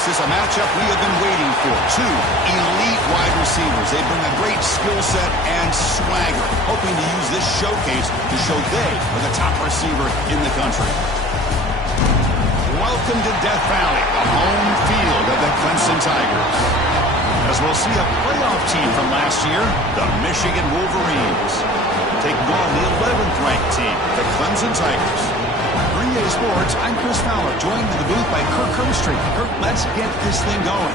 This is a matchup we have been waiting for. Two elite wide receivers. They bring a great skill set and swagger, hoping to use this showcase to show they are the top receiver in the country. Welcome to Death Valley, the home field of the Clemson Tigers. As we'll see a playoff team from last year, the Michigan Wolverines, taking on the 11th ranked team, the Clemson Tigers. Green Day Sports, I'm Chris Fowler, joined in the booth by Kirk Herbstreit. Kirk, let's get this thing going.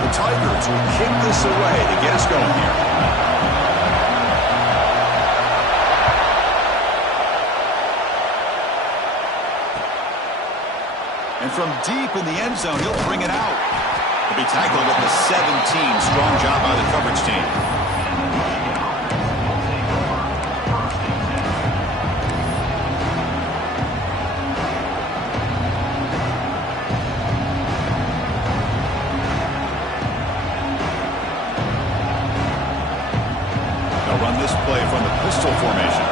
The Tigers will kick this away to get us going here. And from deep in the end zone, he'll bring it out. He'll be tackled at the 17. Strong job by the coverage team. They'll run this play from the pistol formation.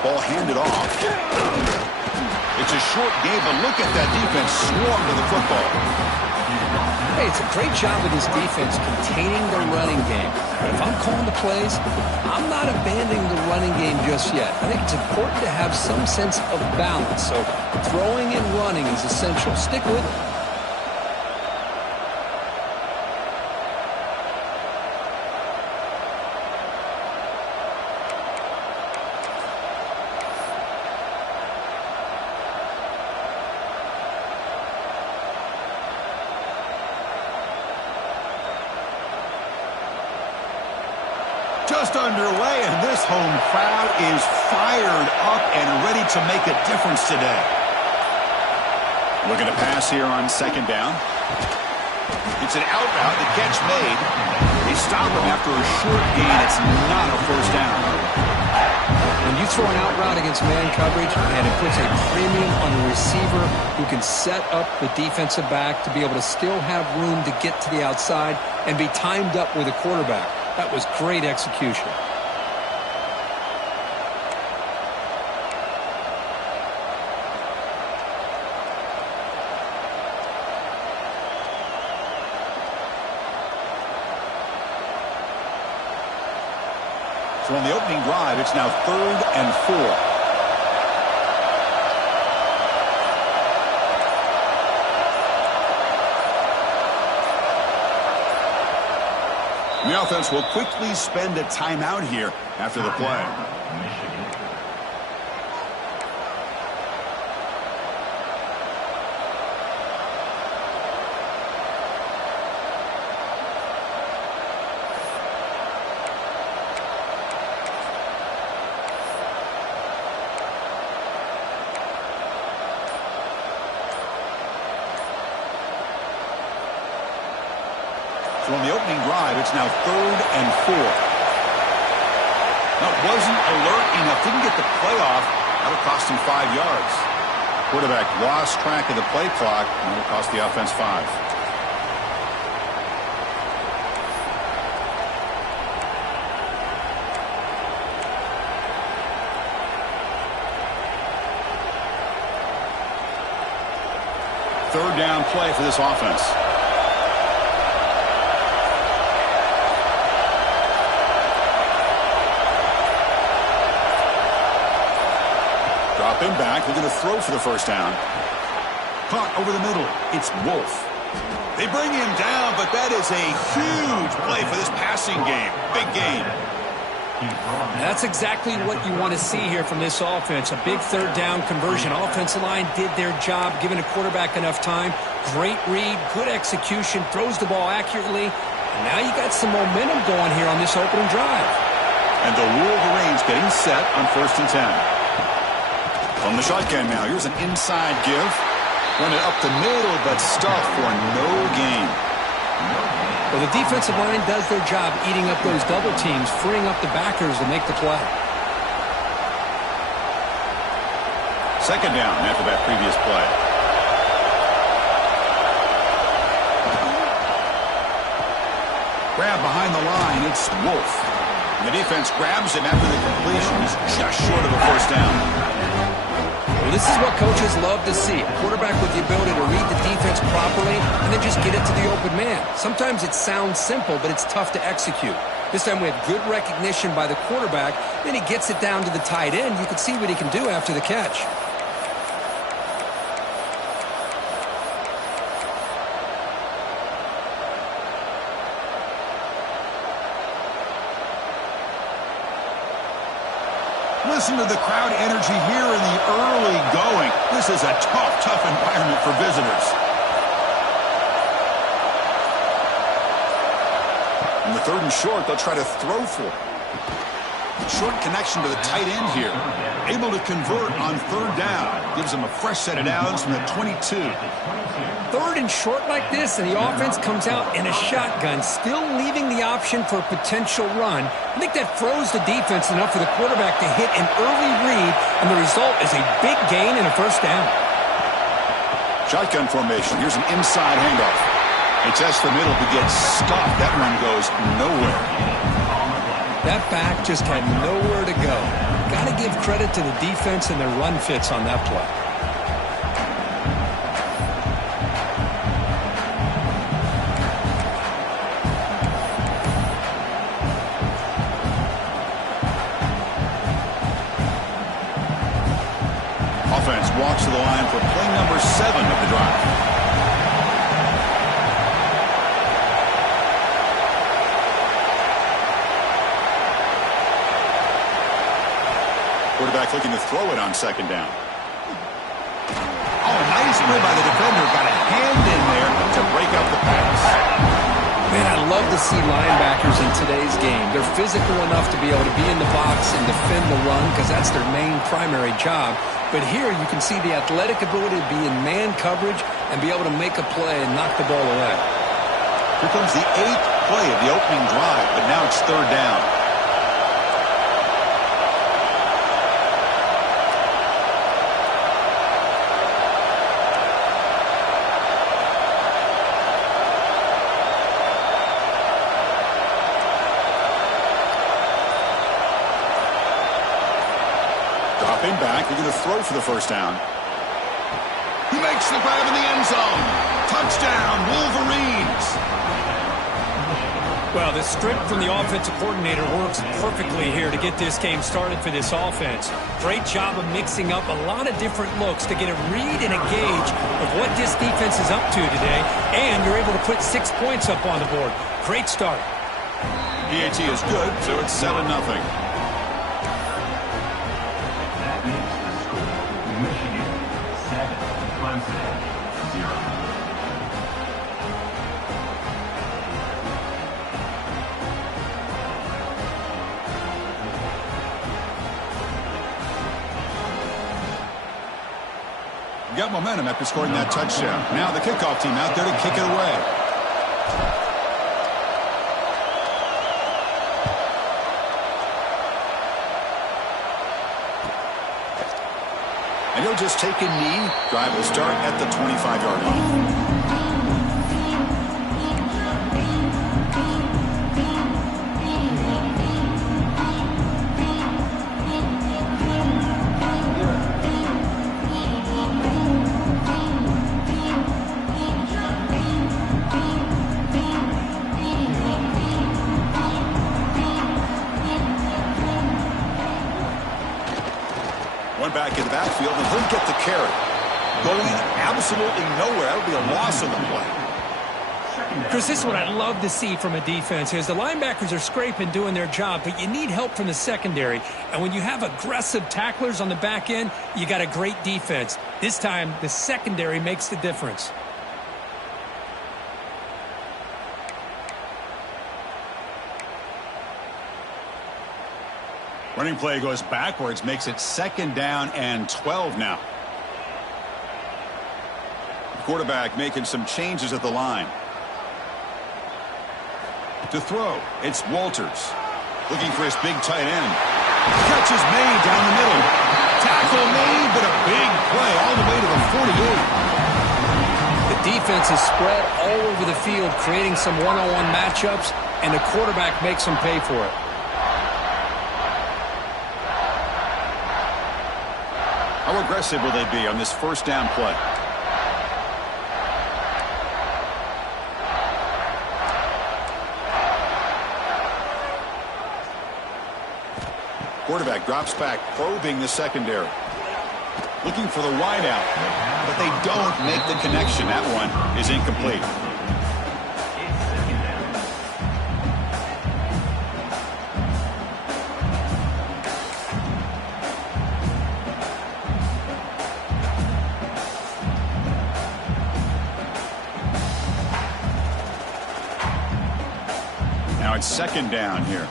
Ball handed off. It's a short game, but look at that defense swarm to the football. Hey, it's a great job of this defense containing the running game. But if I'm calling the plays, I'm not abandoning the running game just yet. I think it's important to have some sense of balance. So throwing and running is essential. Stick with it. Just underway, and this home crowd is fired up and ready to make a difference today. Looking to pass here on second down. It's an out route, the catch made. They stop him after a short gain. It's not a first down. When you throw an out route against man coverage, and it puts a premium on the receiver who can set up the defensive back to be able to still have room to get to the outside and be timed up with a quarterback. That was great execution. So on the opening drive, it's now 3rd and 4. The offense will quickly spend a timeout here after the play. So on the opening drive, it's now 3rd and 4. That wasn't alert enough. Didn't get the play off. That'll cost him 5 yards. Quarterback lost track of the play clock, and it'll cost the offense 5. Third down play for this offense. Drop him back. They're going to throw for the first down. Caught over the middle. It's Wolf. They bring him down, but that is a huge play for this passing game. Big game. That's exactly what you want to see here from this offense. A big third down conversion. Offensive line did their job, giving a quarterback enough time. Great read, good execution, throws the ball accurately. And now you got some momentum going here on this opening drive. And the Wolverines getting set on 1st and 10. From the shotgun now, here's an inside give. Run it up the middle, but stuffed for no gain. Well, the defensive line does their job eating up those double teams, freeing up the backers to make the play. Second down after that previous play. Grab behind the line. It's Wolf. The defense grabs him after the completion. He's just short of a first down. Well, this is what coaches love to see. A quarterback with the ability to read the defense properly and then just get it to the open man. Sometimes it sounds simple, but it's tough to execute. This time we have good recognition by the quarterback. Then he gets it down to the tight end. You can see what he can do after the catch. Listen to the crowd energy here in the early going. This is a tough environment for visitors. In the third and short, they'll try to throw for it. Short connection to the tight end here. Able to convert on third down. Gives them a fresh set of downs from the 22. Third and short like this, and the offense comes out in a shotgun, still leaving the option for a potential run. I think that throws the defense enough for the quarterback to hit an early read, and the result is a big gain and a first down. Shotgun formation. Here's an inside handoff. They test the middle to get stopped. That one goes nowhere. That back just had nowhere to go. Got to give credit to the defense and their run fits on that play. Offense walks to the line for play number 7 of the drive. Quarterback looking to throw it on second down. Oh, nice play by the defender. Got a hand in there to break up the pass. Man, I love to see linebackers in today's game. They're physical enough to be able to be in the box and defend the run because that's their main primary job. But here you can see the athletic ability to be in man coverage and be able to make a play and knock the ball away. Here comes the 8th play of the opening drive, but now it's third down. Dropping back, looking to throw for the first down. He makes the grab in the end zone. Touchdown, Wolverines. Well, the script from the offensive coordinator works perfectly here to get this game started for this offense. Great job of mixing up a lot of different looks to get a read and a gauge of what this defense is up to today, and you're able to put 6 points up on the board. Great start. PAT is good, so it's 7-0. Got momentum after scoring that touchdown. Now the kickoff team out there to kick it away. And he'll just take a knee. Drive will start at the 25-yard line. One back in the backfield, and he'll get the carry. Going absolutely nowhere. That would be a loss on the play. Chris, this is what I love to see from a defense is the linebackers are scraping, doing their job, but you need help from the secondary. And when you have aggressive tacklers on the back end, you got a great defense. This time, the secondary makes the difference. Running play goes backwards, makes it 2nd down and 12 now. The quarterback making some changes at the line. To throw, it's Walters. Looking for his big tight end. Catch is made down the middle. Tackle made, but a big play all the way to the 48. The defense is spread all over the field, creating some one-on-one matchups, and the quarterback makes them pay for it. How aggressive will they be on this first down play? Quarterback drops back, probing the secondary. Looking for the wideout, but they don't make the connection. That one is incomplete. Now it's second down here.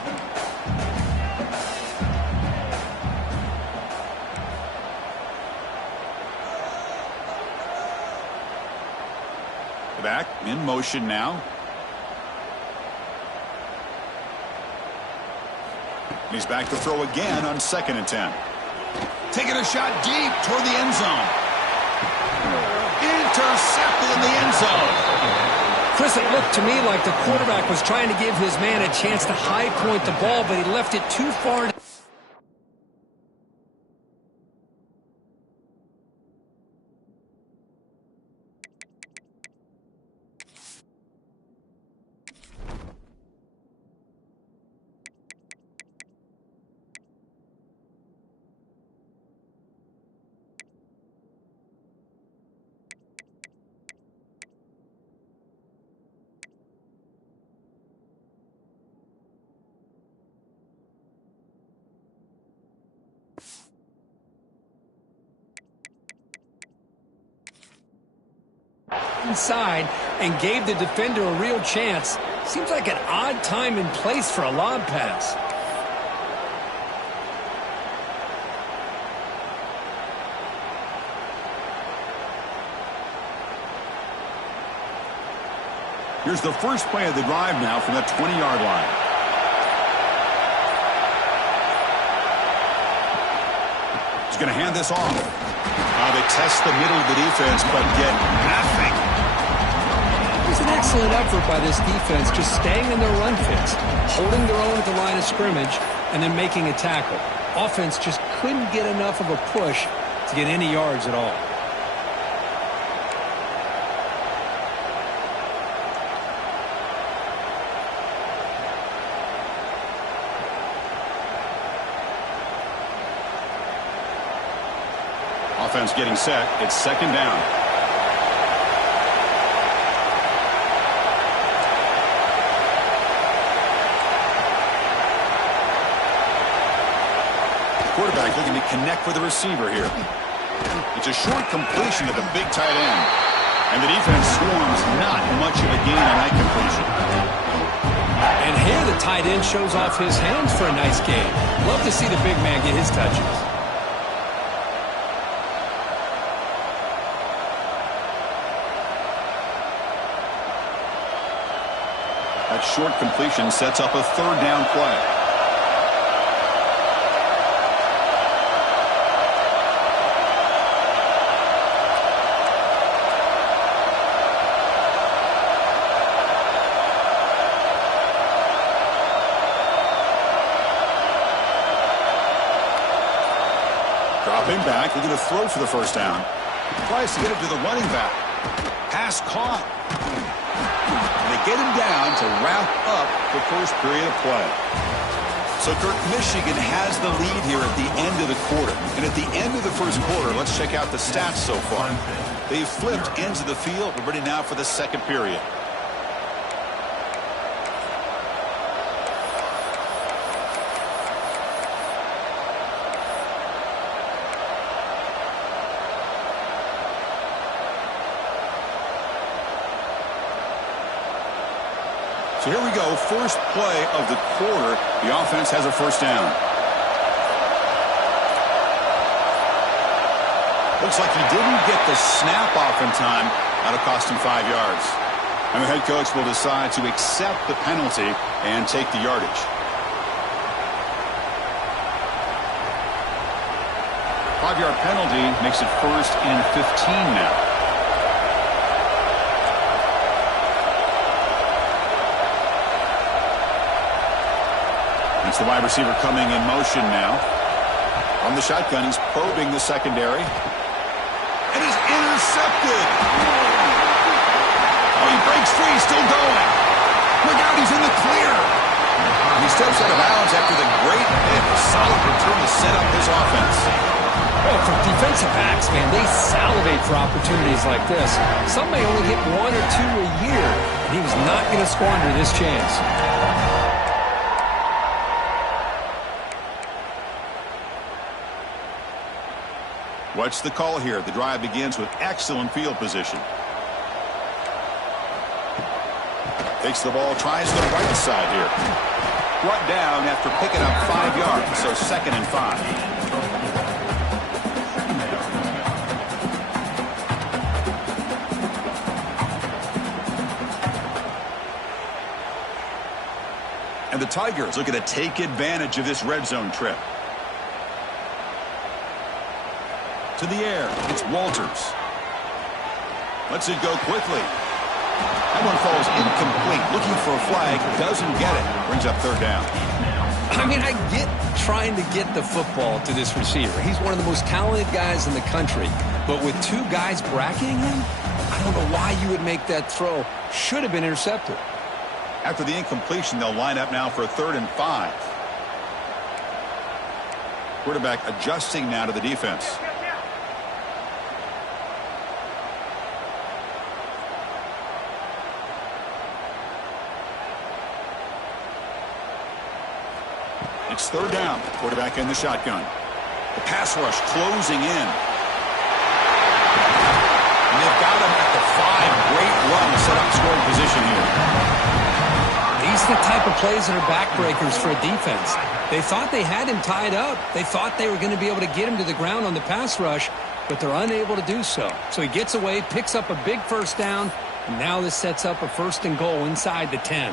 Back in motion now. And he's back to throw again on 2nd and 10. Taking a shot deep toward the end zone. Intercepted in the end zone. Chris, it looked to me like the quarterback was trying to give his man a chance to high point the ball, but he left it too far. Inside and gave the defender a real chance. Seems like an odd time and place for a lob pass. Here's the first play of the drive now from the 20-yard line. He's going to hand this off. They test the middle of the defense, but get nothing. It was an excellent effort by this defense, just staying in their run fits, holding their own at the line of scrimmage, and then making a tackle. Offense just couldn't get enough of a push to get any yards at all. Offense getting set. It's second down. Quarterback looking to connect with the receiver here. It's a short completion to the big tight end. And the defense swarms not much of a gain on that completion. And here the tight end shows off his hands for a nice game. Love to see the big man get his touches. That short completion sets up a third down play. Dropping back, looking to throw for the first down. Tries to get it to the running back. Pass caught. Get him down to wrap up the first period of play. So, Kirk, Michigan has the lead here at the end of the quarter. And at the end of the first quarter, let's check out the stats so far. They've flipped ends of the field. We're ready now for the second period. So here we go, first play of the quarter. The offense has a first down. Looks like he didn't get the snap off in time. That'll cost him 5 yards. And the head coach will decide to accept the penalty and take the yardage. 5-yard penalty makes it 1st and 15 now. It's the wide receiver coming in motion now. On the shotgun, he's probing the secondary. And he's intercepted. Oh, he breaks free, still going. Look out, he's in the clear. He steps out of bounds after the great hit. A solid return to set up his offense. Well, for defensive backs, man, they salivate for opportunities like this. Some may only get 1 or 2 a year, and he was not going to squander this chance. What's the call here? The drive begins with excellent field position. Takes the ball, tries the right side here. Brought down after picking up 5 yards, so 2nd and 5. And the Tigers looking to take advantage of this red zone trip. To the air, it's Walters. Lets it go quickly. That one falls incomplete. Looking for a flag, doesn't get it. Brings up 3rd down. I mean, I get trying to get the football to this receiver. He's one of the most talented guys in the country. But with 2 guys bracketing him, I don't know why you would make that throw. Should have been intercepted. After the incompletion, they'll line up now for 3rd and 5. Quarterback adjusting now to the defense. It's 3rd down. Quarterback in the shotgun. The pass rush closing in. And they've got him at the 5. Great run to set up scoring position here. These are the type of plays that are backbreakers for a defense. They thought they had him tied up. They thought they were going to be able to get him to the ground on the pass rush, but they're unable to do so. So he gets away, picks up a big 1st down, and now this sets up a 1st and goal inside the 10.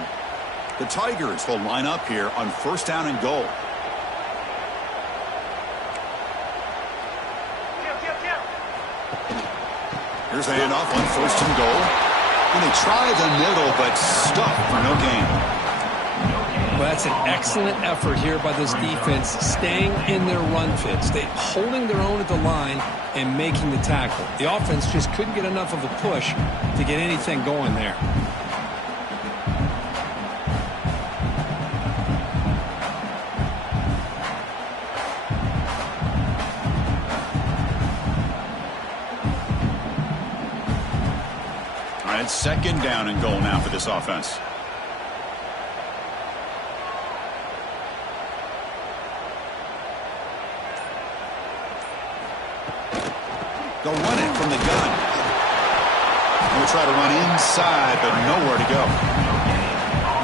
The Tigers will line up here on 1st down and goal. Here's the handoff on 1st and goal. And they try the middle, but stuck for no gain. Well, that's an excellent effort here by this defense, staying in their run fits. They holding their own at the line and making the tackle. The offense just couldn't get enough of a push to get anything going there. All right, 2nd down and goal now for this offense. They'll run it from the gun. We'll try to run inside, but nowhere to go.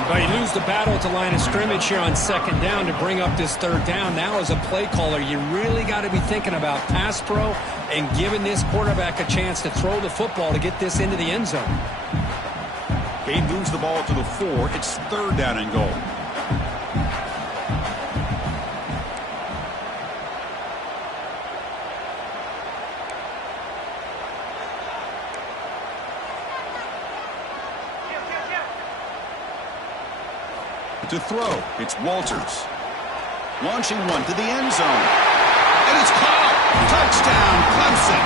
Well, you lose the battle at the line of scrimmage here on 2nd down to bring up this 3rd down. Now as a play caller, you really got to be thinking about pass pro and giving this quarterback a chance to throw the football to get this into the end zone. Gabe moves the ball to the 4. It's 3rd down and goal. To throw, it's Walters. Launching one to the end zone. And it's caught. Touchdown, Clemson.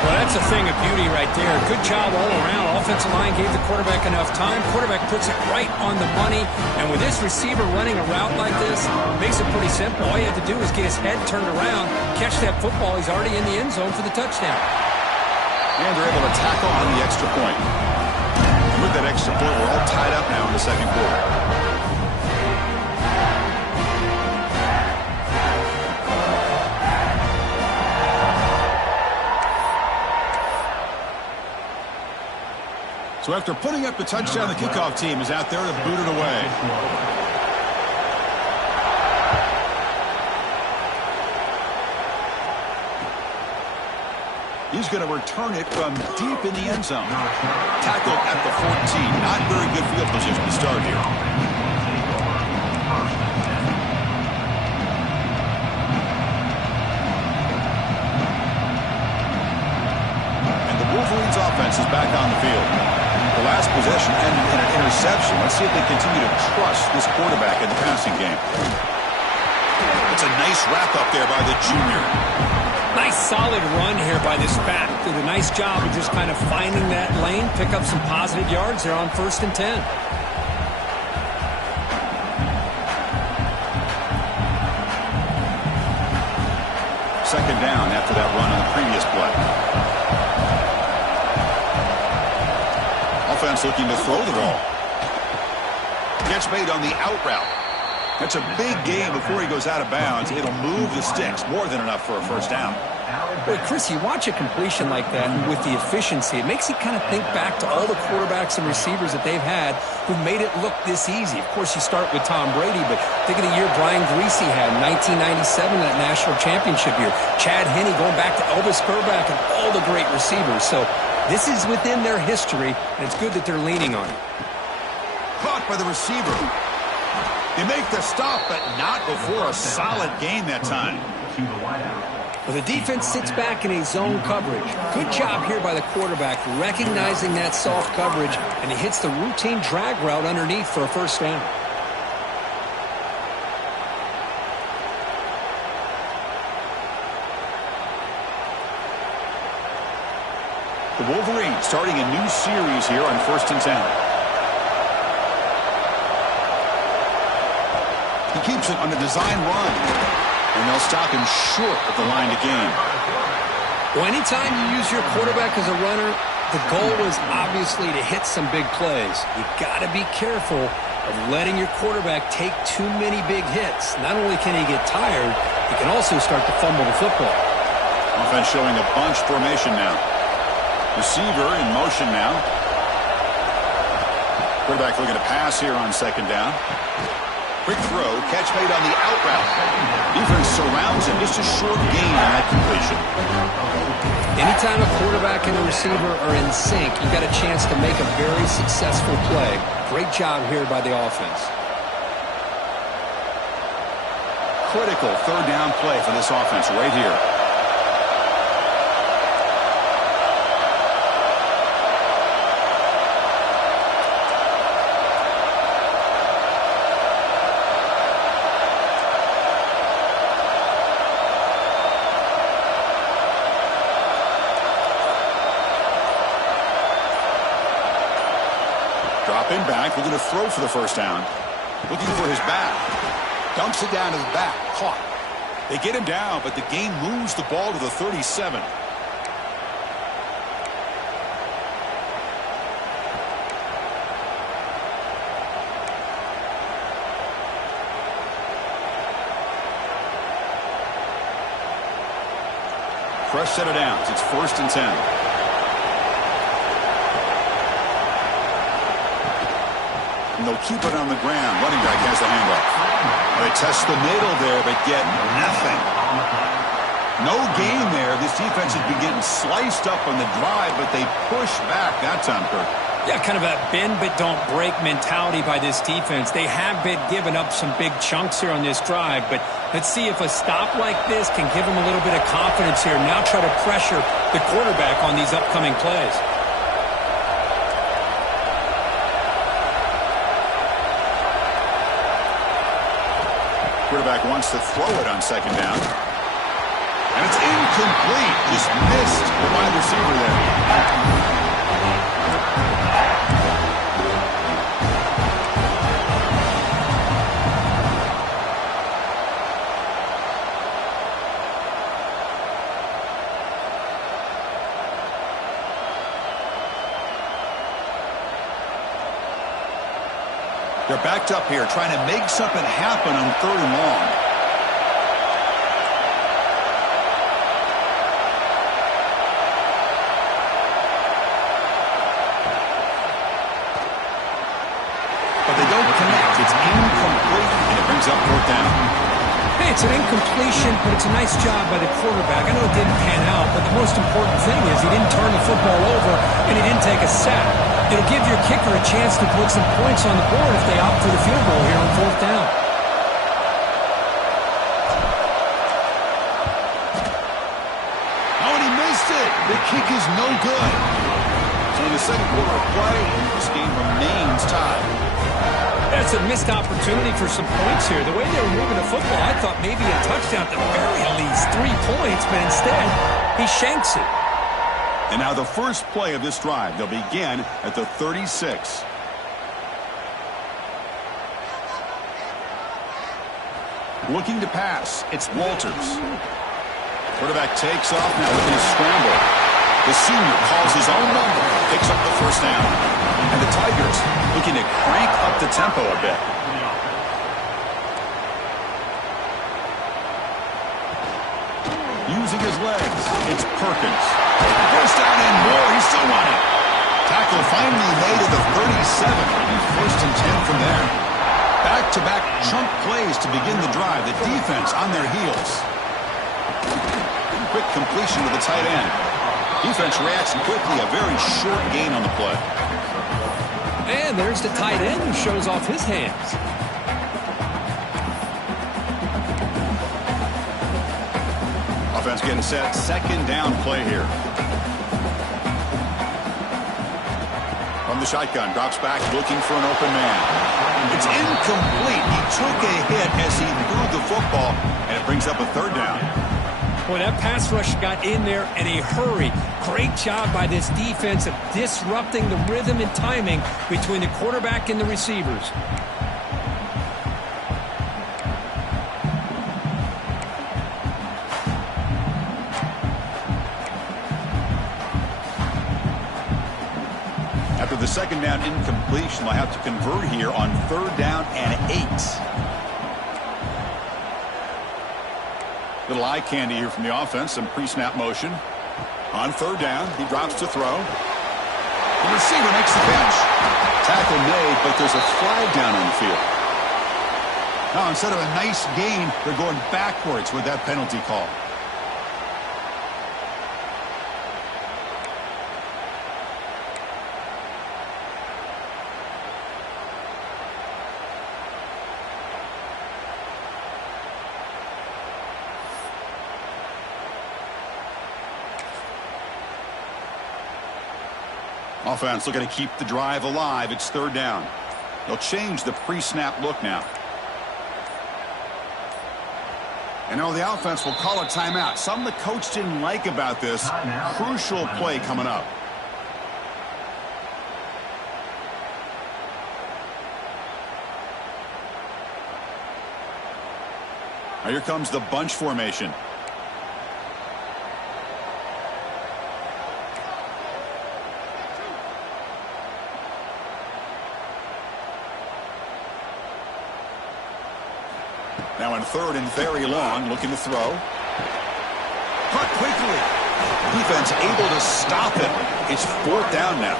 Well, that's a thing of beauty right there. Good job all around. Offensive line gave the quarterback enough time. Quarterback puts it right on the money. And with this receiver running a route like this, it makes it pretty simple. All you have to do is get his head turned around, catch that football. He's already in the end zone for the touchdown. And they're able to tack on the extra point. With that extra point, we're all tied up now in the 2nd quarter. So after putting up the touchdown, the kickoff team is out there to boot it away. He's going to return it from deep in the end zone. Tackled at the 14. Not very good field position to start here. And the Wolverines offense is back on the field. The last possession ended in an interception. Let's see if they continue to trust this quarterback in the passing game. It's a nice wrap-up there by the junior. Nice solid run here by this back. Did a nice job of just kind of finding that lane, pick up some positive yards there on 1st and 10. Second down after that run on the previous play. Offense looking to throw the ball. Gets made on the out route. That's a big gain before he goes out of bounds. It'll move the sticks. More than enough for a first down. Boy, Chris, you watch a completion like that with the efficiency, it makes you kind of think back to all the quarterbacks and receivers that they've had who made it look this easy. Of course, you start with Tom Brady, but think of the year Brian Griese had in 1997, that national championship year. Chad Henne going back to Elvis Grbac and all the great receivers. So this is within their history, and it's good that they're leaning on it. Caught by the receiver. They make the stop, but not before a solid gain that time. Well, the defense sits back in a zone coverage. Good job here by the quarterback, recognizing that soft coverage, and he hits the routine drag route underneath for a first down. The Wolverines starting a new series here on 1st and 10. He keeps it on a design run, and they'll stop him short of the line to gain. Well, anytime you use your quarterback as a runner, the goal is obviously to hit some big plays. You got to be careful of letting your quarterback take too many big hits. Not only can he get tired, he can also start to fumble the football. Offense showing a bunch formation now. Receiver in motion now. Quarterback looking to pass here on 2nd down. Quick throw, catch made on the out route. Defense surrounds him, just a short gain on that completion. Anytime a quarterback and a receiver are in sync, you got a chance to make a very successful play. Great job here by the offense. Critical 3rd down play for this offense right here. Dropping back, looking to throw for the first down. Looking for his back. Dumps it down to the back. Caught. They get him down, but the game moves the ball to the 37. Fresh set of downs. It's 1st and 10. And they'll keep it on the ground. Running back has the handoff. They test the middle there, but get nothing. No gain there. This defense has been getting sliced up on the drive, but they push back that time, Kirk. Yeah, kind of a bend but don't break mentality by this defense. They have been giving up some big chunks here on this drive, but let's see if a stop like this can give them a little bit of confidence here. Now try to pressure the quarterback on these upcoming plays. Quarterback wants to throw it on 2nd down. And it's incomplete. Just missed the wide receiver there. They're backed up here, trying to make something happen on 3rd and long. But they don't connect. It's incomplete, and it brings up 4th down. It's an incompletion, but it's a nice job by the quarterback. I know it didn't pan out, but the most important thing is he didn't turn the football over and he didn't take a sack. It'll give your kicker a chance to put some points on the board if they opt for the field goal here on 4th down. Oh, and he missed it. The kick is no good. So in the second quarter of play, this game remains tied. That's a missed opportunity for some points here. The way they were moving the football, I thought maybe a touchdown at the very least, 3 points, but instead, he shanks it. And now the first play of this drive, they'll begin at the 36. Looking to pass, it's Walters. Quarterback takes off now looking to scramble. The senior calls his own number, picks up the first down. And the Tigers looking to crank up the tempo a bit. Using his legs, it's Perkins. First down and more, he's still running. Tackle finally made at the 37. And first and 10 from there. Back-to-back chunk plays to begin the drive. The defense on their heels. Quick completion to the tight end. Defense reacts quickly. A very short gain on the play. And there's the tight end who shows off his hands. Offense getting set. Second down play here. From the shotgun. Drops back looking for an open man. It's incomplete. He took a hit as he threw the football, and it brings up a third down. Boy, that pass rush got in there in a hurry. Great job by this defense of disrupting the rhythm and timing between the quarterback and the receivers. After the second down incompletion, they'll have to convert here on 3rd down and 8. Little eye candy here from the offense. Some pre-snap motion. On 3rd down, he drops to throw. The receiver makes the catch. Tackle made, but there's a flag down on the field. Now, instead of a nice gain, they're going backwards with that penalty call. Offense looking to keep the drive alive. It's 3rd down. They'll change the pre-snap look now. And now the offense will call a timeout. Something the coach didn't like about this. Crucial play coming up. Now here comes the bunch formation. Now in 3rd and very long, looking to throw. Cut quickly. Defense able to stop it. It's 4th down now.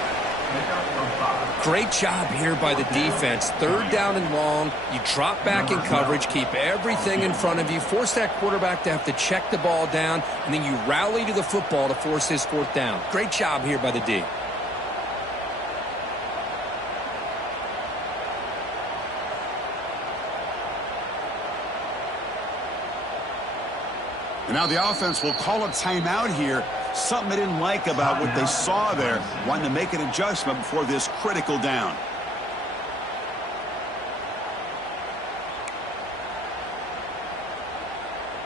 Great job here by the defense. 3rd down and long. You drop back in coverage, keep everything in front of you, force that quarterback to have to check the ball down, and then you rally to the football to force his 4th down. Great job here by the D. And now the offense will call a timeout here. Something they didn't like about what they saw there. Wanting to make an adjustment before this critical down.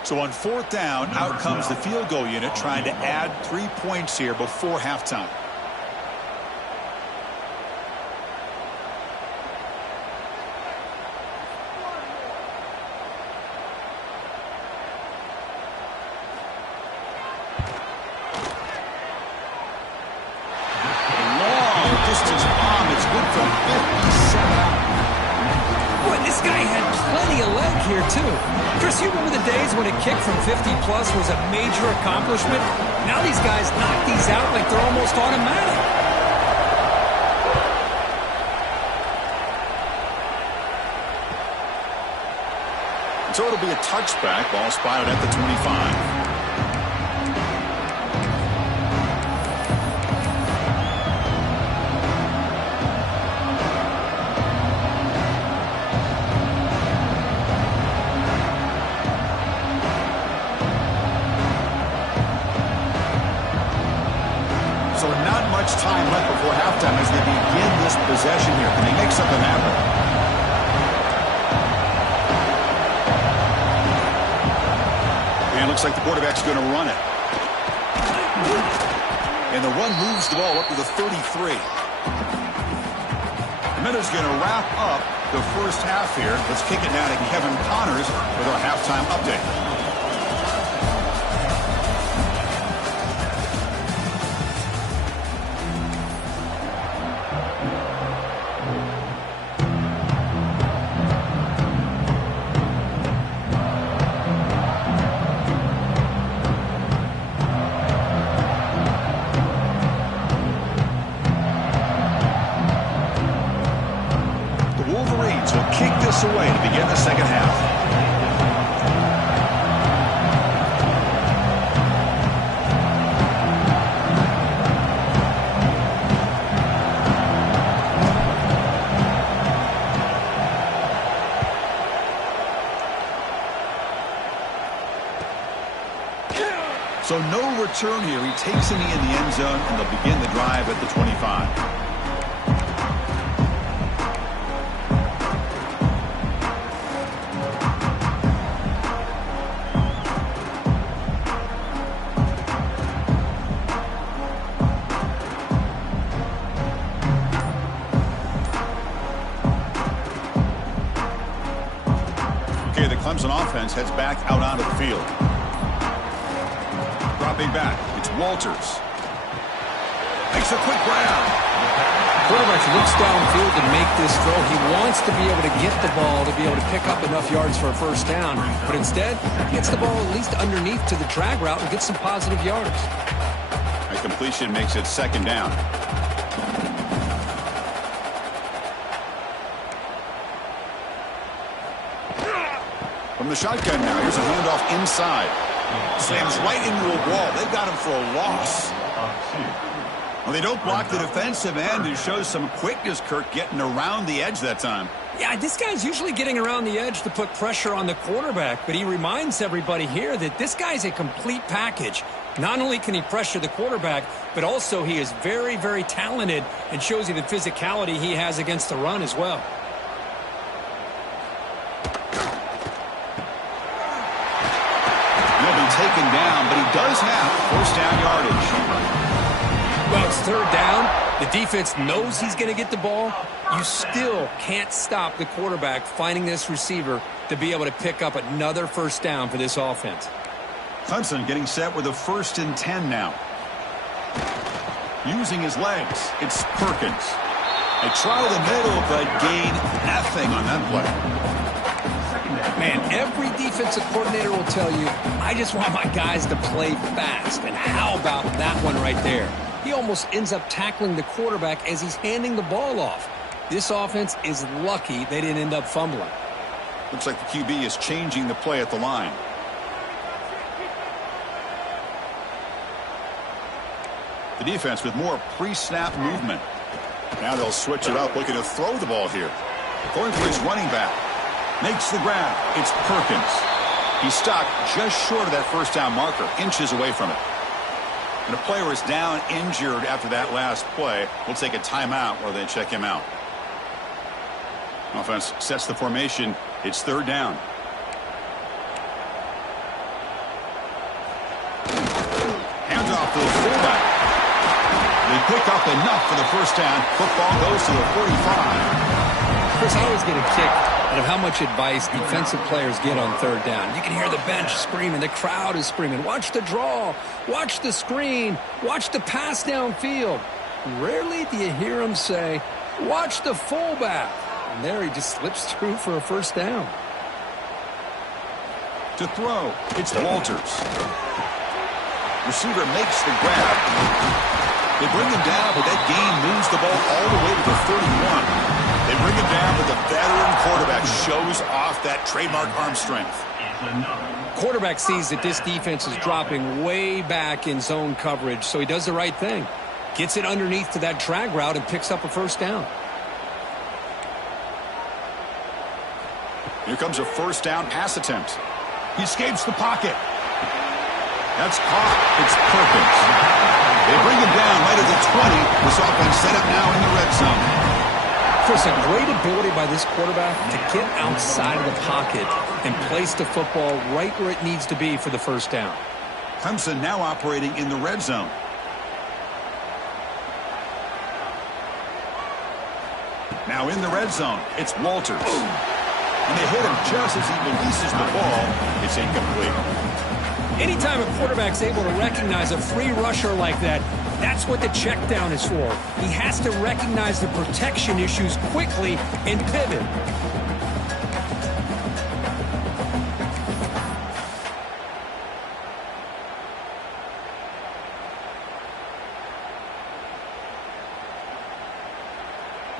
So on 4th down, out comes the field goal unit trying to add 3 points here before halftime. Chris, you remember the days when a kick from 50-plus was a major accomplishment? Now these guys knock these out like they're almost automatic. So it'll be a touchback. Ball spotted at the 25. So not much time left before halftime as they begin this possession here. Can they make something happen? And it looks like the quarterback's going to run it. And the run moves the ball up to the 33. The Minnows going to wrap up the first half here. Let's kick it now to Kevin Connors with our halftime update. Wolverines will kick this away to begin the second half. So no return here. He takes in the end zone, and they'll begin the drive at the 25. The Clemson offense heads back out onto the field. Dropping back, it's Walters. Makes a quick grab. Quarterback looks downfield to make this throw. He wants to be able to get the ball to be able to pick up enough yards for a first down. But instead, he gets the ball at least underneath to the drag route and gets some positive yards. A completion makes it second down. From the shotgun now, here's a handoff inside. Slams right into a wall. They've got him for a loss. Well, they don't block the defensive end, who shows some quickness, Kirk, getting around the edge that time. Yeah, this guy's usually getting around the edge to put pressure on the quarterback, but he reminds everybody here that this guy's a complete package. Not only can he pressure the quarterback, but also he is very, very talented and shows you the physicality he has against the run as well. Taken down, but he does have first down yardage. Well, it's third down. The defense knows he's going to get the ball. You still can't stop the quarterback finding this receiver to be able to pick up another first down for this offense. Clemson getting set with a 1st and 10 now. Using his legs, it's Perkins. They try the middle, but gain nothing on that play. Man, every defensive coordinator will tell you, I just want my guys to play fast. And how about that one right there? He almost ends up tackling the quarterback as he's handing the ball off. This offense is lucky they didn't end up fumbling. Looks like the QB is changing the play at the line. The defense with more pre-snap movement. Now they'll switch it up, looking to throw the ball here. Going for his running back. Makes the grab. It's Perkins. He's stopped just short of that first down marker, inches away from it. And a player is down injured after that last play. We'll take a timeout while they check him out. Offense sets the formation. It's third down. Hands off to the fullback. They pick up enough for the first down. Football goes to the 45. Chris, I always get a kick out of how much advice defensive players get on third down. You can hear the bench screaming. The crowd is screaming. Watch the draw. Watch the screen. Watch the pass downfield. Rarely do you hear them say, watch the fullback. And there he just slips through for a first down. To throw, it's Walters. Receiver makes the grab. They bring him down, but that gain moves the ball all the way to the 31. They bring him down, but the veteran quarterback shows off that trademark arm strength. Quarterback sees that this defense is dropping way back in zone coverage, so he does the right thing. Gets it underneath to that drag route and picks up a first down. Here comes a first down pass attempt. He escapes the pocket. That's caught. It's Perkins. They bring him down right at the 20. This offense set up now in the red zone. Chris, a great ability by this quarterback to get outside of the pocket and place the football right where it needs to be for the first down. Clemson now operating in the red zone. Now in the red zone, it's Walters. And they hit him just as he releases the ball. It's incomplete. Anytime a quarterback's able to recognize a free rusher like that, that's what the check down is for. He has to recognize the protection issues quickly and pivot.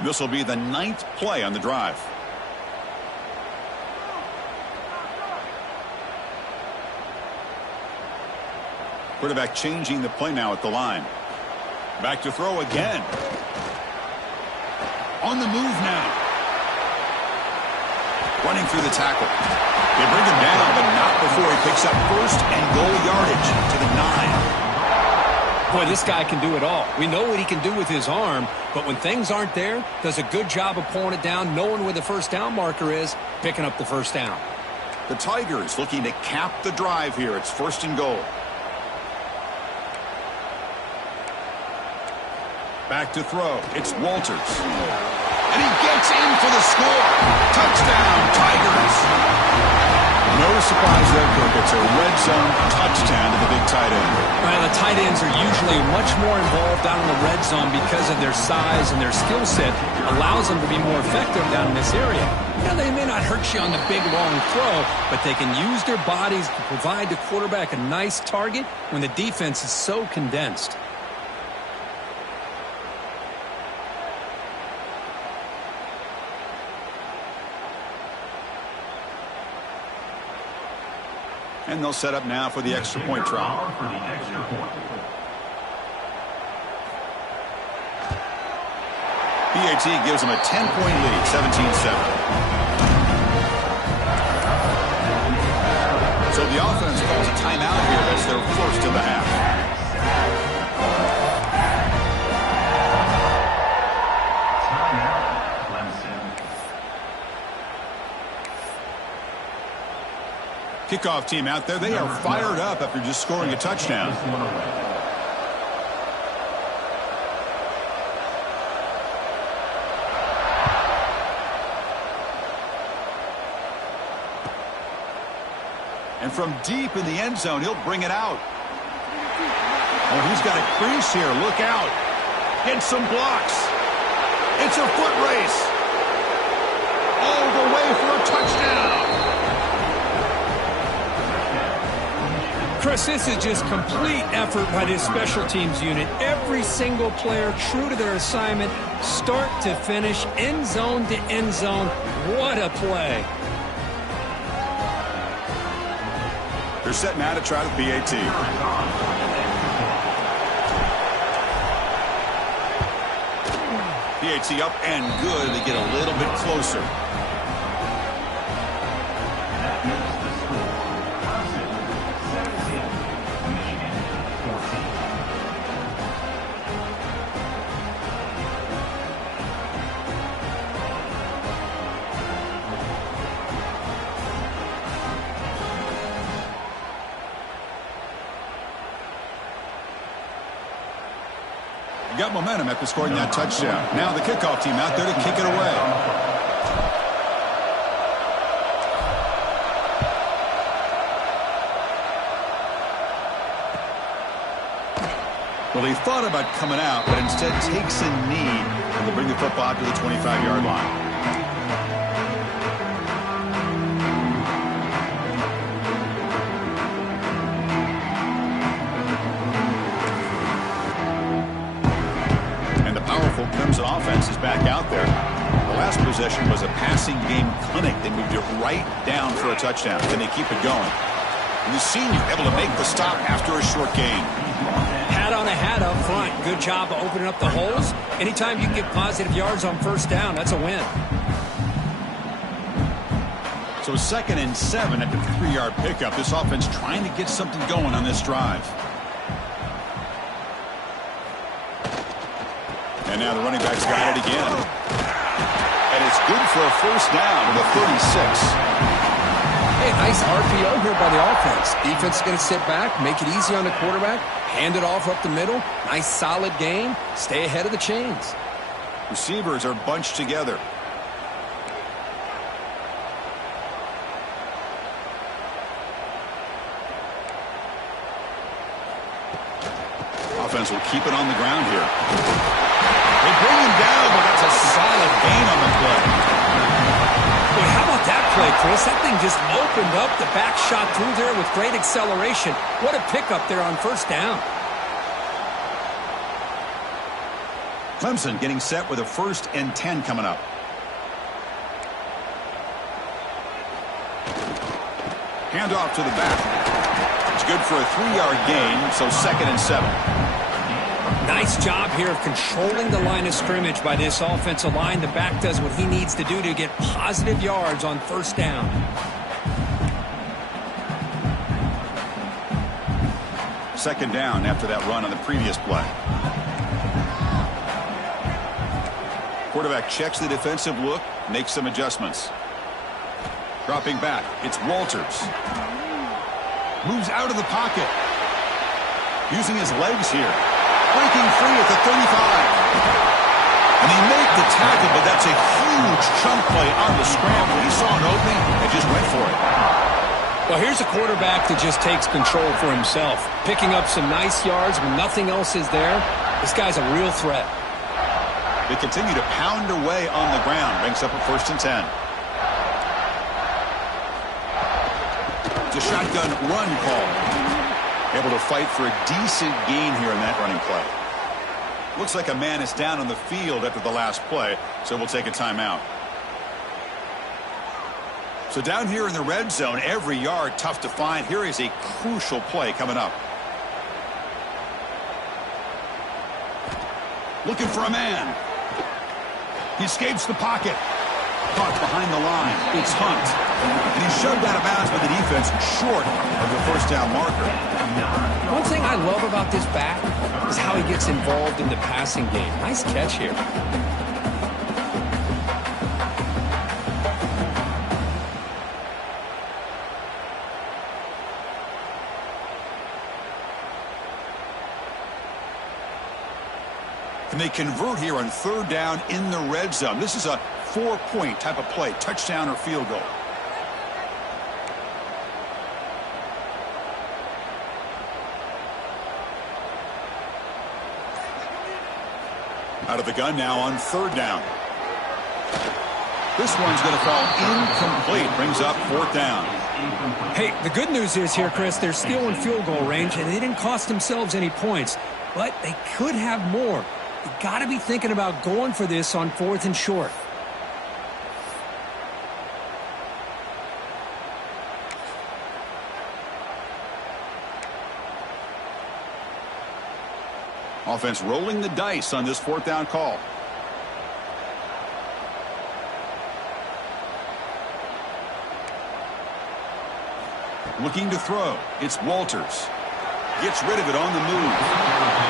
This will be the 9th play on the drive. Quarterback changing the play now at the line. Back to throw again. On the move now. Running through the tackle. They bring him down, but not before he picks up first and goal yardage to the 9. Boy, this guy can do it all. We know what he can do with his arm, but when things aren't there, does a good job of pulling it down, knowing where the first down marker is, picking up the first down. The Tigers looking to cap the drive here. It's first and goal. Back to throw. It's Walters. And he gets in for the score. Touchdown, Tigers. No surprise there, Kirk. It's a red zone touchdown to the big tight end. Well, the tight ends are usually much more involved down in the red zone because of their size and their skill set. Allows them to be more effective down in this area. Yeah, they may not hurt you on the big, long throw, but they can use their bodies to provide the quarterback a nice target when the defense is so condensed. And they'll set up now for the extra point try. PAT gives them a 10-point lead, 17-7. So the offense calls a timeout here. That's their first of the half. Kickoff team out there. They are fired up after just scoring a touchdown. And from deep in the end zone, he'll bring it out. Oh, he's got a crease here. Look out. Hit some blocks. It's a foot race. All the way for a touchdown. Chris, this is just complete effort by this special teams unit. Every single player true to their assignment, start to finish, end zone to end zone. What a play. They're set now to try the PAT. PAT up and good. They get a little bit closer. Got momentum after scoring that touchdown. Now the kickoff team out there to kick it away. Well, he thought about coming out, but instead takes a knee and will bring the football out to the 25-yard line. Clemson offense is back out there. Last possession was a passing game clinic. They moved it right down for a touchdown. Can they keep it going? And the senior able to make the stop after a short gain. Hat on a hat up front. Good job of opening up the holes. Anytime you can get positive yards on first down, that's a win. So 2nd and 7 at the 3-yard pickup. This offense trying to get something going on this drive. And now the running back's got it again. And it's good for a first down to the 36. Hey, nice RPO here by the offense. Defense is going to sit back, make it easy on the quarterback, hand it off up the middle. Nice solid game. Stay ahead of the chains. Receivers are bunched together. Offense will keep it on the ground here. They bring him down, but that's a solid gain on the play. Boy, how about that play, Chris? That thing just opened up. The back shot through there with great acceleration. What a pickup there on first down. Clemson getting set with a 1st and 10 coming up. Handoff to the back. It's good for a 3-yard gain, so 2nd and 7. Nice job here of controlling the line of scrimmage by this offensive line. The back does what he needs to do to get positive yards on first down. Second down after that run on the previous play. Quarterback checks the defensive look, makes some adjustments. Dropping back, it's Walters. Moves out of the pocket. Using his legs here. Breaking free at the 35. And they make the tackle, but that's a huge chunk play on the scramble. He saw an opening and just went for it. Well, here's a quarterback that just takes control for himself. Picking up some nice yards when nothing else is there. This guy's a real threat. They continue to pound away on the ground. Brings up a 1st and 10. It's a shotgun run call. Able to fight for a decent gain here in that running play. Looks like a man is down on the field after the last play, so we'll take a timeout. So down here in the red zone, every yard tough to find. Here is a crucial play coming up. Looking for a man. He escapes the pocket. Caught behind the line. It's Hunt. And he's shoved out of bounds by the defense short of the first down marker. One thing I love about this back is how he gets involved in the passing game. Nice catch here. And they convert here on 3rd down in the red zone. This is a 4-point type of play, touchdown or field goal. Out of the gun now on 3rd down. This one's going to fall incomplete. Brings up 4th down. Hey, the good news is here, Chris, they're still in field goal range, and they didn't cost themselves any points. But they could have more. You got to be thinking about going for this on 4th and short. Offense rolling the dice on this 4th down call. Looking to throw. It's Walters. Gets rid of it on the move.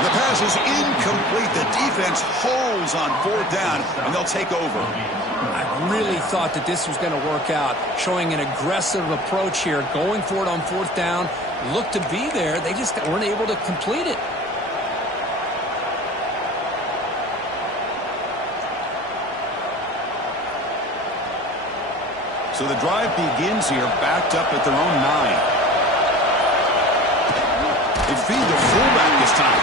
The pass is incomplete. The defense holds on 4th down, and they'll take over. I really thought that this was going to work out, showing an aggressive approach here, going for it on 4th down. Looked to be there. They just weren't able to complete it. So the drive begins here, backed up at their own 9. They feed the fullback this time,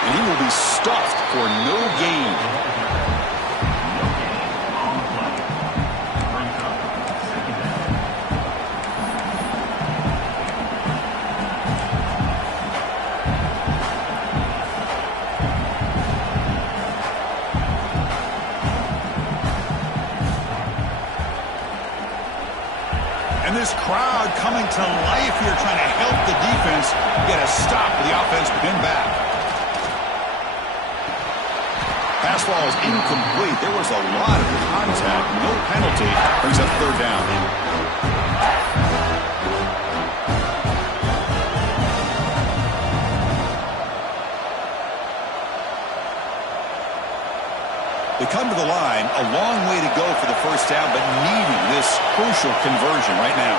and he will be stuffed for no gain. This crowd coming to life here, trying to help the defense get a stop with the offense pinned back. Pass ball is incomplete. There was a lot of contact. No penalty. Brings up third down. They come to the line, a long way to go for the first down, but needing this crucial conversion right now.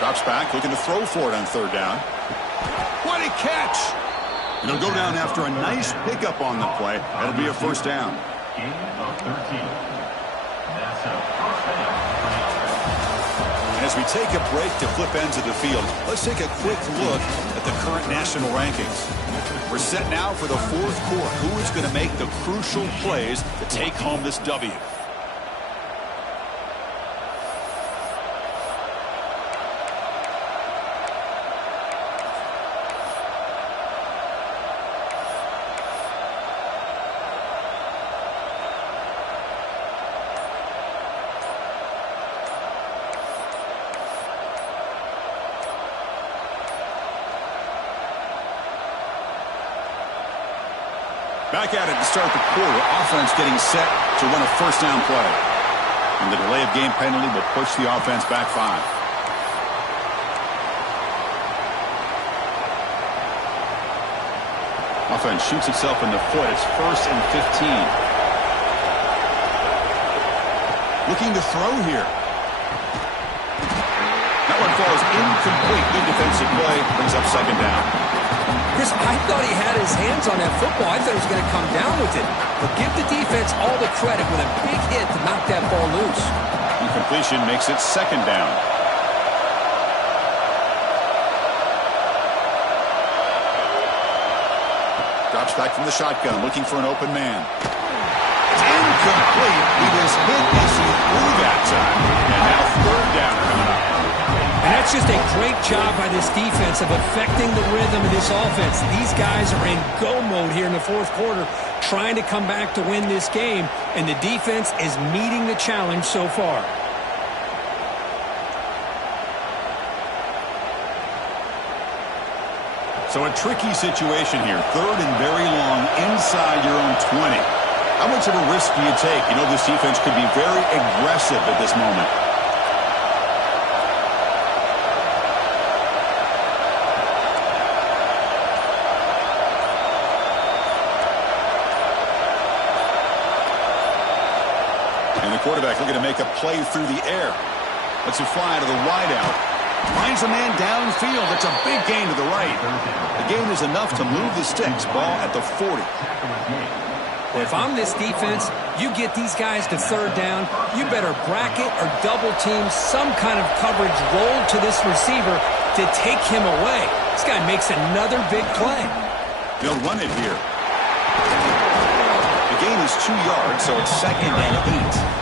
Drops back, looking to throw for it on third down. What a catch! It'll go down after a nice pickup on the play. That'll be a first down. Gain of 13. That's a first down. And as we take a break to flip ends of the field, let's take a quick look at the current national rankings. We're set now for the fourth quarter. Who is going to make the crucial plays to take home this W? Back at it to start the quarter. Offense getting set to run a first down play. And the delay of game penalty will push the offense back 5. Offense shoots itself in the foot. It's 1st and 15. Looking to throw here. That one falls incomplete. Good defensive play. Brings up second down. Chris, I thought he had his hands on that football. I thought he was going to come down with it. But give the defense all the credit with a big hit to knock that ball loose. Incompletion makes it second down. Drops back from the shotgun, looking for an open man. It's incomplete. He was hit as he threw that time. And now third down coming up. And that's just a great job by this defense of affecting the rhythm of this offense. These guys are in go mode here in the fourth quarter, trying to come back to win this game, and the defense is meeting the challenge so far. So a tricky situation here. Third and very long inside your own 20. How much of a risk do you take? You know this defense could be very aggressive at this moment. Quarterback looking to make a play through the air. Lets it fly to the wideout. Finds a man downfield. That's a big gain to the right. The gain is enough to move the sticks. Ball at the 40. Well, if I'm this defense, you get these guys to third down, you better bracket or double team some kind of coverage roll to this receiver to take him away. This guy makes another big play. They'll run it here. The gain is 2 yards, so it's second and 8.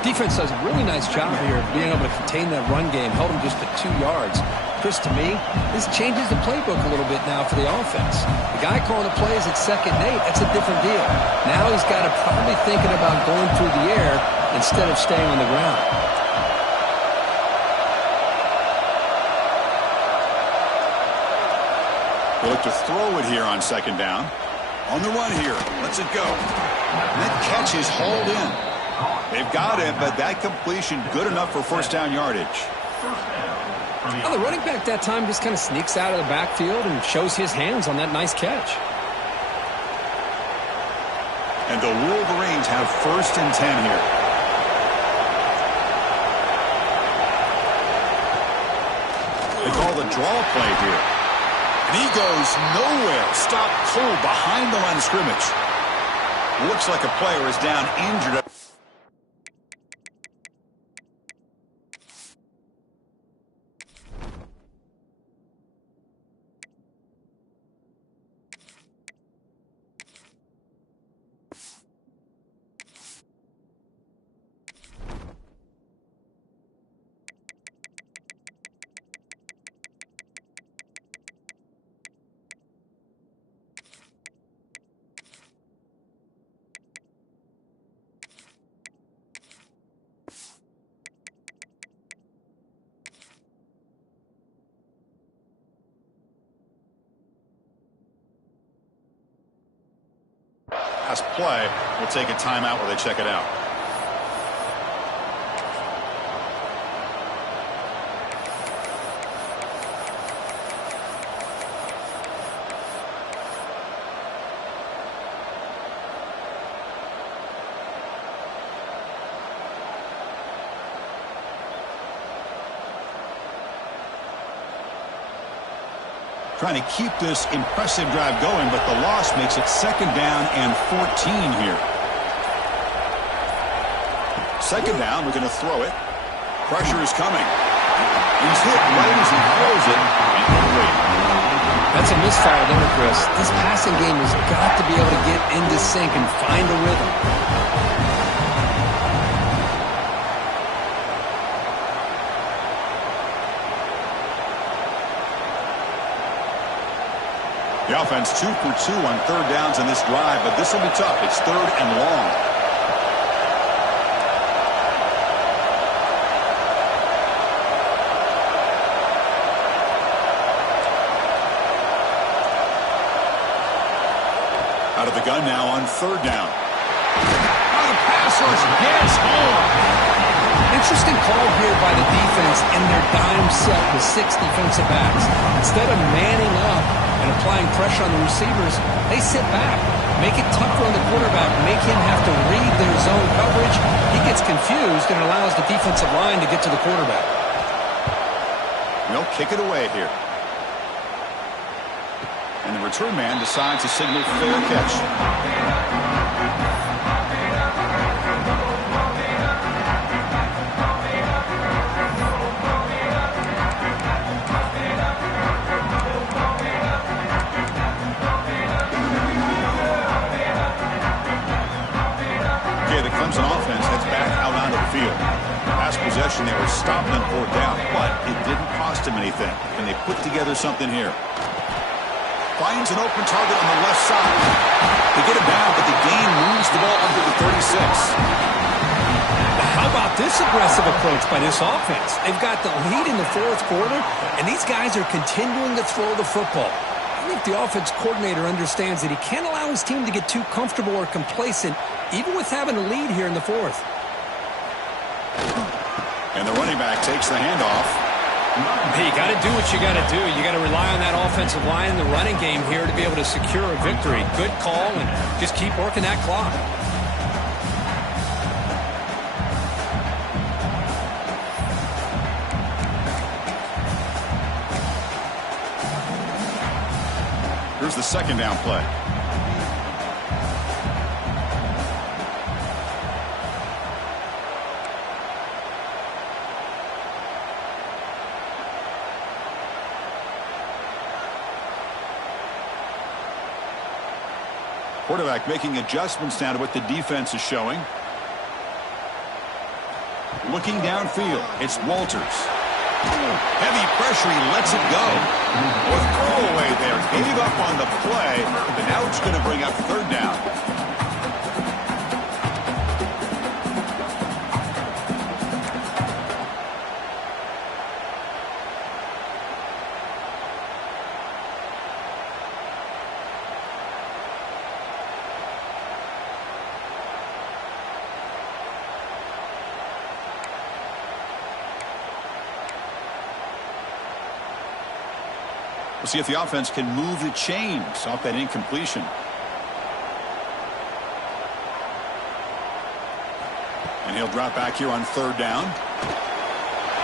Defense does a really nice job here of being able to contain that run game, held him just to 2 yards. Chris, to me, this changes the playbook a little bit now for the offense. The guy calling the plays at second and 8, that's a different deal. Now he's got to probably thinking about going through the air instead of staying on the ground. They look to throw it here on second down. On the run here. Lets it go. And that catch is hauled in. They've got it, but that completion good enough for first down yardage. Well, the running back that time just kind of sneaks out of the backfield and shows his hands on that nice catch. And the Wolverines have 1st and 10 here. They call the draw play here. And he goes nowhere. Stopped cold behind the line of scrimmage. Looks like a player is down injured. last play. We'll take a timeout while they check it out. Trying to keep this impressive drive going, but the loss makes it 2nd down and 14 here. 2nd down, we're going to throw it. Pressure is coming. He's hit right as he throws it. That's a misfire there, Chris. This passing game has got to be able to get into sync and find a rhythm. The offense 2 for 2 on 3rd downs in this drive, but this will be tough. It's 3rd and long. Out of the gun now on 3rd down. Oh, the pass rush gets home. Interesting call here by the defense in their dime set with 6 defensive backs. Instead of manning up and applying pressure on the receivers, they sit back, make it tougher on the quarterback, make him have to read their zone coverage. He gets confused and allows the defensive line to get to the quarterback. They'll kick it away here. And the return man decides to signal fair catch. Clemson offense heads back out onto the field. Last possession, they were stopped on 4th down, but it didn't cost him anything. And they put together something here. Finds an open target on the left side. They get it down, but the gain moves the ball under the 36. How about this aggressive approach by this offense? They've got the lead in the 4th quarter, and these guys are continuing to throw the football. I think the offense coordinator understands that he can't allow his team to get too comfortable or complacent, even with having a lead here in the 4th. And the running back takes the handoff. Hey, you got to do what you got to do. You got to rely on that offensive line in the running game here to be able to secure a victory. Good call, and just keep working that clock. Here's the 2nd down play. Quarterback making adjustments now to what the defense is showing. Looking downfield, it's Walters. Heavy pressure, he lets it go. With throwaway there, gave up on the play, but now it's going to bring up 3rd down. We'll see if the offense can move the chains off that incompletion. And he'll drop back here on 3rd down.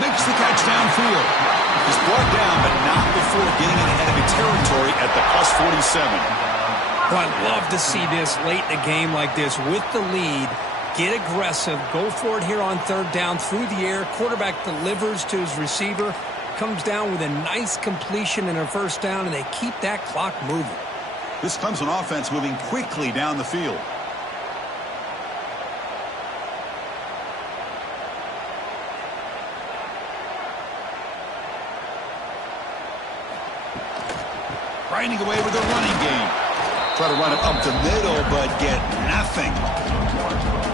Makes the catch downfield. He's brought down, but not before getting in enemy territory at the +47. Well, I'd love to see this late in a game like this with the lead. Get aggressive. Go for it here on 3rd down through the air. Quarterback delivers to his receiver. Comes down with a nice completion and a 1st down, and they keep that clock moving. This Clemson offense moving quickly down the field. Grinding away with the running game. Try to run it up the middle, but get nothing.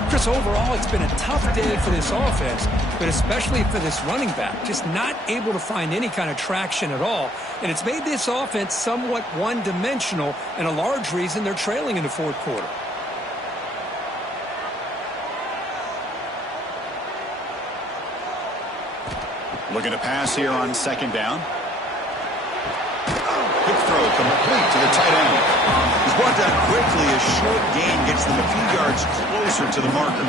Chris, overall, it's been a tough day for this offense, but especially for this running back. Just not able to find any kind of traction at all. And it's made this offense somewhat one-dimensional, and a large reason they're trailing in the 4th quarter. Looking to pass here on second down. Quick throw complete to the tight end. He's brought down quickly. A short gain gets them a few yards closer to the marker.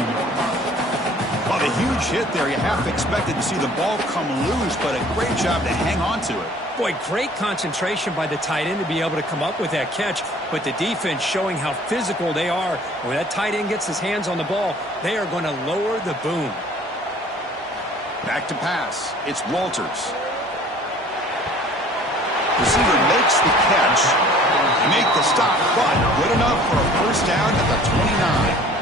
On a huge hit there, you half expected to see the ball come loose, but a great job to hang on to it. Boy, great concentration by the tight end to be able to come up with that catch, but the defense showing how physical they are. When that tight end gets his hands on the ball, they are going to lower the boom. Back to pass. It's Walters. Receiver makes the catch. Make the stop, but good enough for a first down at the 29.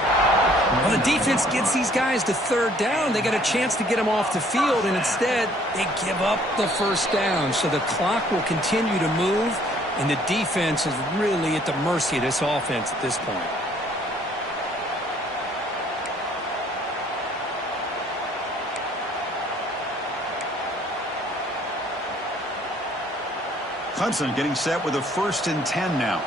Well, the defense gets these guys to third down. They got a chance to get them off the field, and instead they give up the first down. So the clock will continue to move, and the defense is really at the mercy of this offense at this point. Clemson getting set with a 1st and 10 now.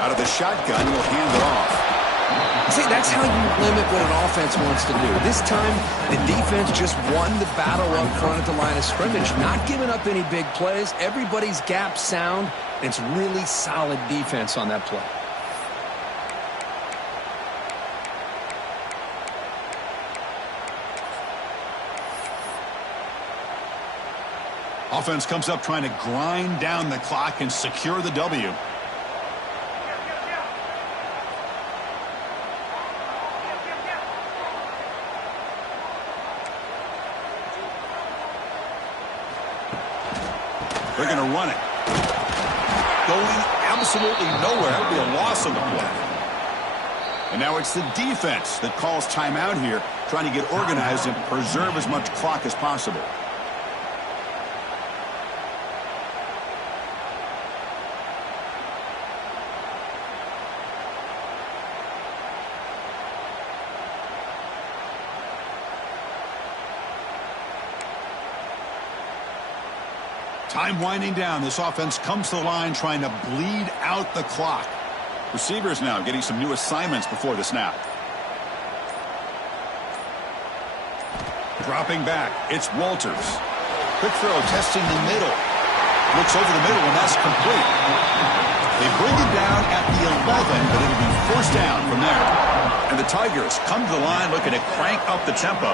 Out of the shotgun, he'll hand it off. See, that's how you limit what an offense wants to do. This time, the defense just won the battle up front at the line of scrimmage, not giving up any big plays. Everybody's gap sound, and it's really solid defense on that play. Offense comes up trying to grind down the clock and secure the W. They're going to run it. Going absolutely nowhere. It'll be a loss on the play. And now it's the defense that calls timeout here, trying to get organized and preserve as much clock as possible. Time winding down. This offense comes to the line trying to bleed out the clock. Receivers now getting some new assignments before the snap. Dropping back. It's Walters. Quick throw testing the middle. Looks over the middle and that's complete. They bring it down at the 11, but it'll be first down from there. And the Tigers come to the line looking to crank up the tempo.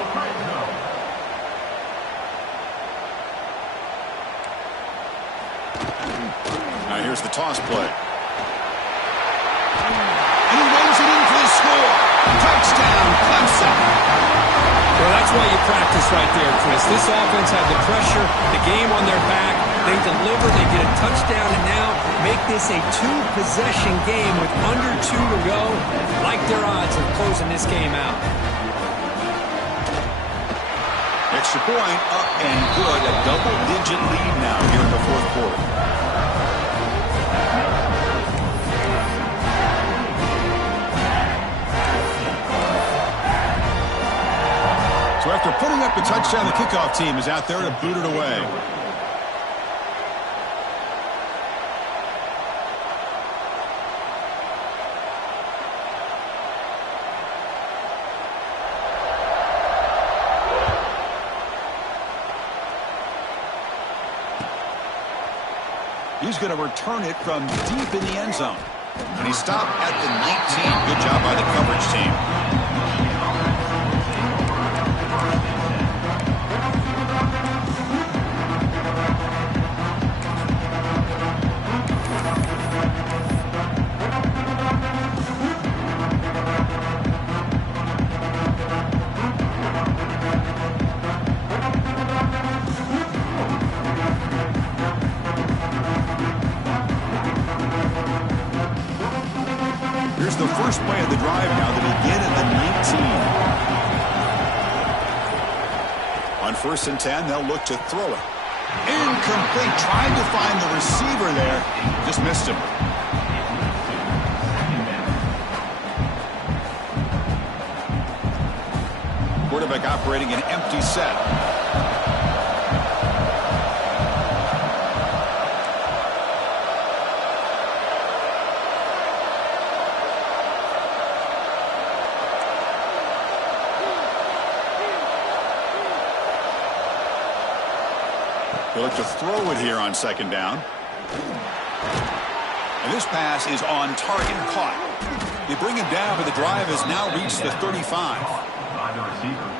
Now here's the toss play. And he runs it in for the score. Touchdown, Clemson. Well, that's why you practice right there, Chris. This offense had the pressure, the game on their back. They deliver, they get a touchdown, and now make this a two-possession game with under 2 to go. Like their odds of closing this game out. Extra point up and good. A double-digit lead now here in the fourth quarter. So after putting up the touchdown, the kickoff team is out there to boot it away. He's going to return it from deep in the end zone. And he stopped at the 19. Good job by the coverage team. Here's the first play of the drive now. They begin at the 19. On 1st and 10, they'll look to throw it. Incomplete. Trying to find the receiver there. Just missed him. Quarterback operating an empty set. They look to throw it here on second down. And this pass is on target, caught. They bring him down, but the drive has now reached the 35.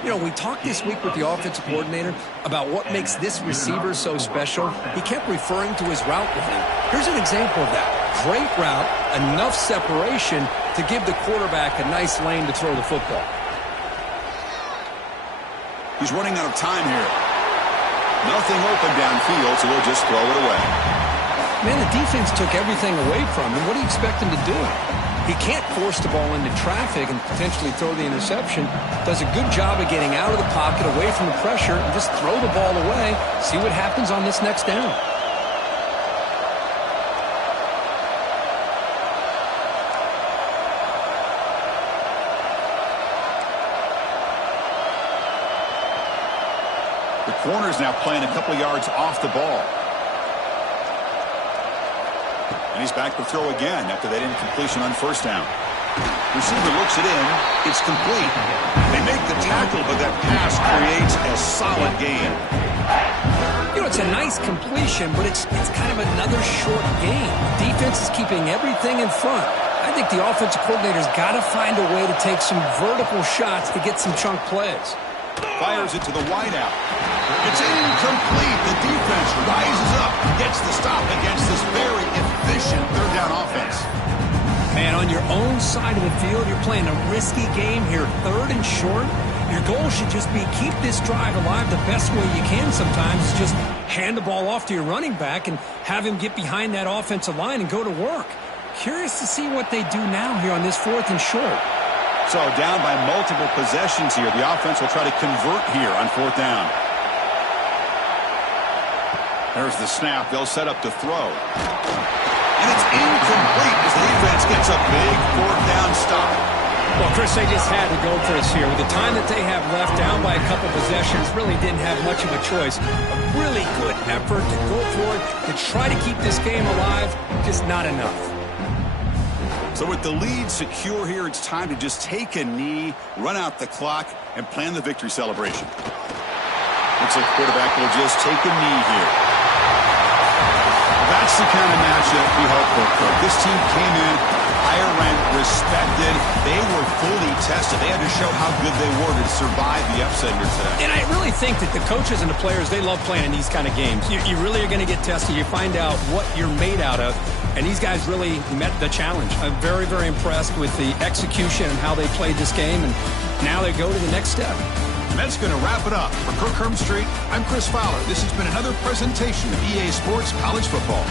You know, we talked this week with the offensive coordinator about what makes this receiver so special. He kept referring to his route running. Here's an example of that. Great route, enough separation to give the quarterback a nice lane to throw the football. He's running out of time here. Nothing open downfield, so he'll just throw it away. Man, the defense took everything away from him. What do you expect him to do? He can't force the ball into traffic and potentially throw the interception. Does a good job of getting out of the pocket, away from the pressure, and just throw the ball away. See what happens on this next down. The corner's now playing a couple yards off the ball. And he's back to throw again after that incompletion on first down. Receiver looks it in. It's complete. They make the tackle, but that pass creates a solid gain. You know, it's a nice completion, but it's kind of another short game. Defense is keeping everything in front. I think the offensive coordinator's got to find a way to take some vertical shots to get some chunk plays. Fires it to the wideout. It's incomplete. The defense rises up, gets the stop against this very efficient third down offense. Man, on your own side of the field, you're playing a risky game here, third and short. Your goal should just be keep this drive alive the best way you can sometimes. Is just hand the ball off to your running back and have him get behind that offensive line and go to work. Curious to see what they do now here on this fourth and short. So down by multiple possessions here. The offense will try to convert here on fourth down. There's the snap. They'll set up to throw. And it's incomplete as the defense gets a big fourth down stop. Well, Chris, they just had to go for us here. With the time that they have left, down by a couple possessions, really didn't have much of a choice. A really good effort to go for it, to try to keep this game alive, just not enough. So with the lead secure here, it's time to just take a knee, run out the clock, and plan the victory celebration. Looks like the quarterback will just take a knee here. That's the kind of matchup we hope for. This team came in higher ranked, respected. They were fully tested. They had to show how good they were to survive the upset here today. And I really think that the coaches and the players, they love playing in these kind of games. You really are going to get tested. You find out what you're made out of. And these guys really met the challenge. I'm very, very impressed with the execution and how they played this game. And now they go to the next step. And that's going to wrap it up. For Kirk Herbstreit, I'm Chris Fowler. This has been another presentation of EA Sports College Football.